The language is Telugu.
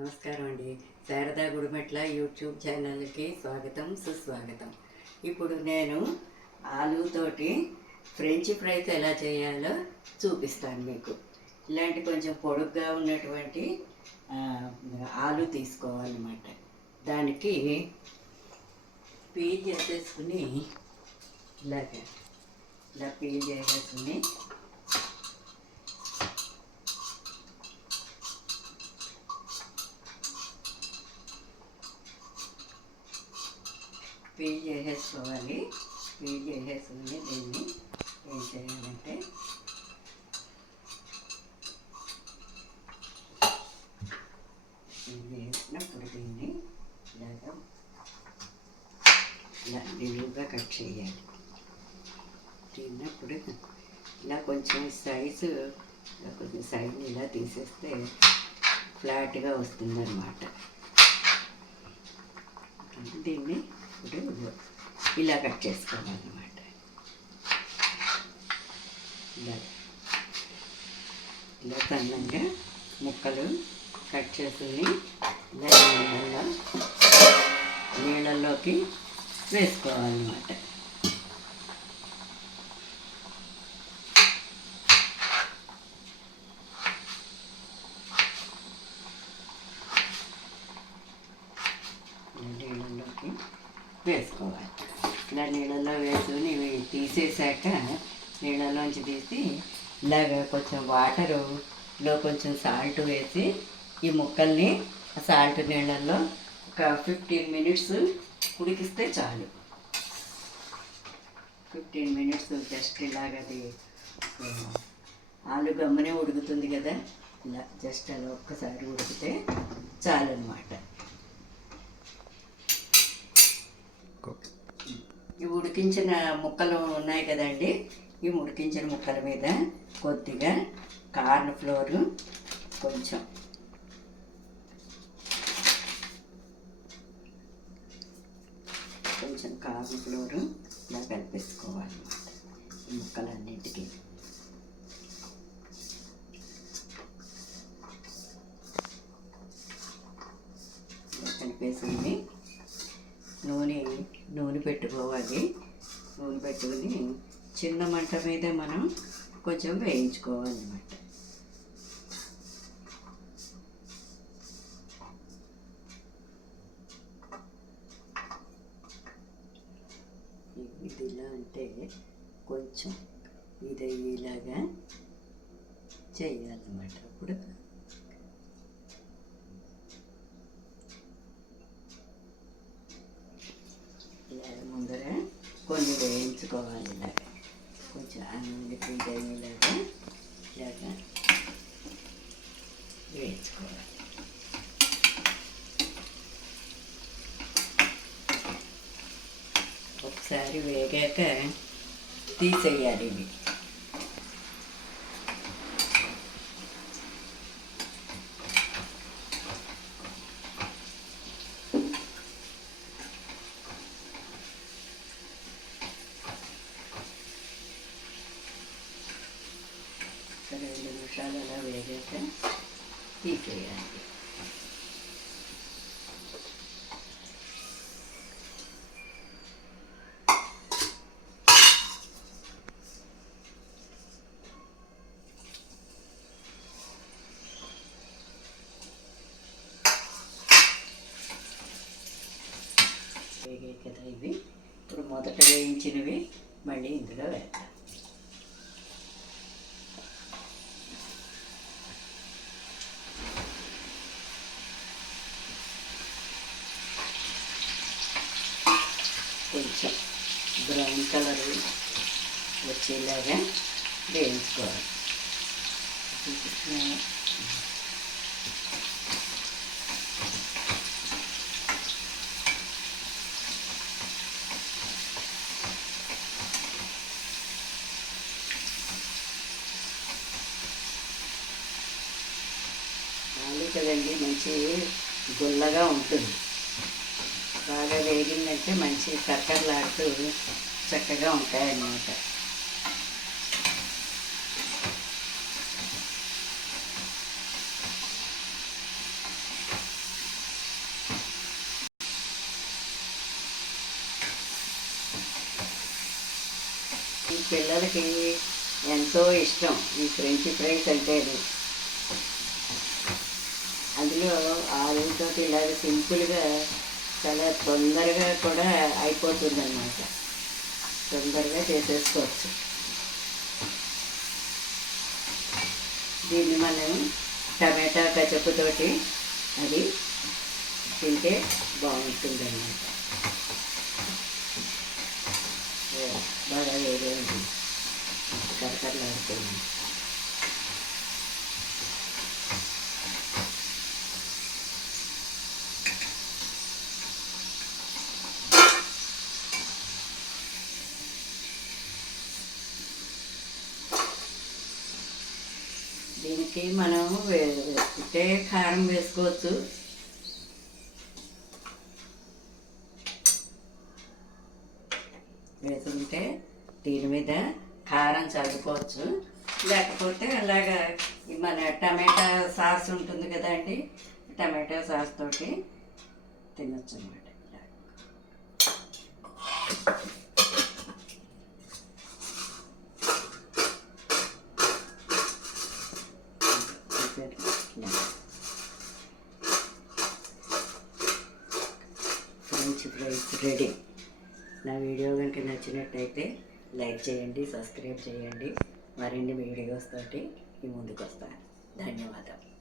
నమస్కారం అండి. శారదా గుడిమెట్ల యూట్యూబ్ ఛానల్కి స్వాగతం, సుస్వాగతం. ఇప్పుడు నేను ఆలూతోటి ఫ్రెంచ్ ఫ్రైస్ ఎలా చేయాలో చూపిస్తాను మీకు. ఇలాంటి కొంచెం పొడుగ్గా ఉన్నటువంటి ఆలు తీసుకోవాలన్నమాట. దానికి పీల్ చేసేసుకుని ఇలా పీల్ చేసేసుకుని పీల్ చేసేసుకోవాలి. పీల్ చేసేసుకుని దీన్ని ఏం చేయాలంటే పీల్ చేసినప్పుడు దీన్ని ఇలాగా ఇలా నిలువుగా కట్ చేయాలి. తిన్నప్పుడు ఇలా కొంచెం సైజు ఇలా తీసేస్తే ఫ్లాట్గా వస్తుందన్నమాట. దీన్ని ఇప్పుడు ఇలా కట్ చేసుకోవాలన్నమాట. ఇలా సన్నంగా ముక్కలు కట్ చేసుకుని ఇలా నీళ్ళల్లోకి వేసుకోవాలన్నమాట. నీళ్ళల్లోకి వేసుకోవాలి. ఇలా నీళ్ళల్లో వేసుకుని ఇవి తీసేసాక నీళ్ళలోంచి తీసి ఇలాగ కొంచెం వాటరులో కొంచెం సాల్ట్ వేసి ఈ ముక్కల్ని సాల్ట్ నీళ్ళల్లో ఒక 15 మినిట్స్ ఉడికిస్తే చాలు. 15 మినిట్స్ జస్ట్ ఇలాగది ఆలు గమ్మనే ఉడుకుతుంది కదా, ఇలా జస్ట్ అలా ఒక్కసారి ఉడికితే చాలన్నమాట. ఈ ఉడికించిన ముక్కలు ఉన్నాయి కదండి, ఈ ఉడికించిన ముక్కల మీద కొద్దిగా కార్న్ ఫ్లోరు కొంచెం కార్న్ ఫ్లోరు ఇలా కలిపేసుకోవాలన్నమాట ఈ ముక్కలన్నింటికి. కలిపేసింది. నూనె పెట్టుకోవాలి. నూనె పెట్టుకుని చిన్న మంట మీద మనం కొంచెం వేయించుకోవాలన్నమాట. ఇది ఇలా అంటే కొంచెం ఇది ఇలాగా చేయాలన్నమాట. అప్పుడు ముందర కొన్ని వేయించుకోవాలి. ఇలాగా కొంచెం అన్నీ ఇలాగా వేయించుకోవాలి. ఒకసారి వేగాక తీసేయాలి. ఇవి ఒక 2 నిమిషాలు అలా వేగాక తీసేయాలి. వేగాయి కదా ఇవి. ఇప్పుడు మొదట వేయించినవి మళ్ళీ ఇందులో వేద్దాం. కొంచెం బ్రౌన్ కలర్ వచ్చేలాగా వేయించుకోవాలి. ఆలు కదండి, మంచి గుల్లగా ఉంటుంది. బాగా వేగిందంటే మంచి కరకరలాడుతూ చక్కగా ఉంటాయన్నమాట. పిల్లలకి ఎంతో ఇష్టం ఈ ఫ్రెంచ్ ఫ్రైస్ అంటే. అందులో ఆలుతో ఇలాగ సింపుల్గా చాలా తొందరగా కూడా అయిపోతుందన్నమాట. తొందరగా చేసేసుకోవచ్చు. దీన్ని మనం టమాటా కచప్పుతోటి అది తింటే బాగుంటుందన్నమాట. బాగా వేరే ఉంటుంది, కరకరలాడుతుంది. దీనికి మనం వేసుకుంటే కారం వేసుకోవచ్చు. వేసుకుంటే దీని మీద కారం చల్లుకోవచ్చు. లేకపోతే అలాగా మన టమాటా సాస్ ఉంటుంది కదండి, టమాటా సాస్ తోటి తినొచ్చు అన్నమాట. French fries ready. నా వీడియో కనుక నచ్చినట్టయితే లైక్ చేయండి, సబ్స్క్రైబ్ చేయండి. మరిన్ని వీడియోస్ తోటి మీ ముందుకు వస్తాను. ధన్యవాదాలు.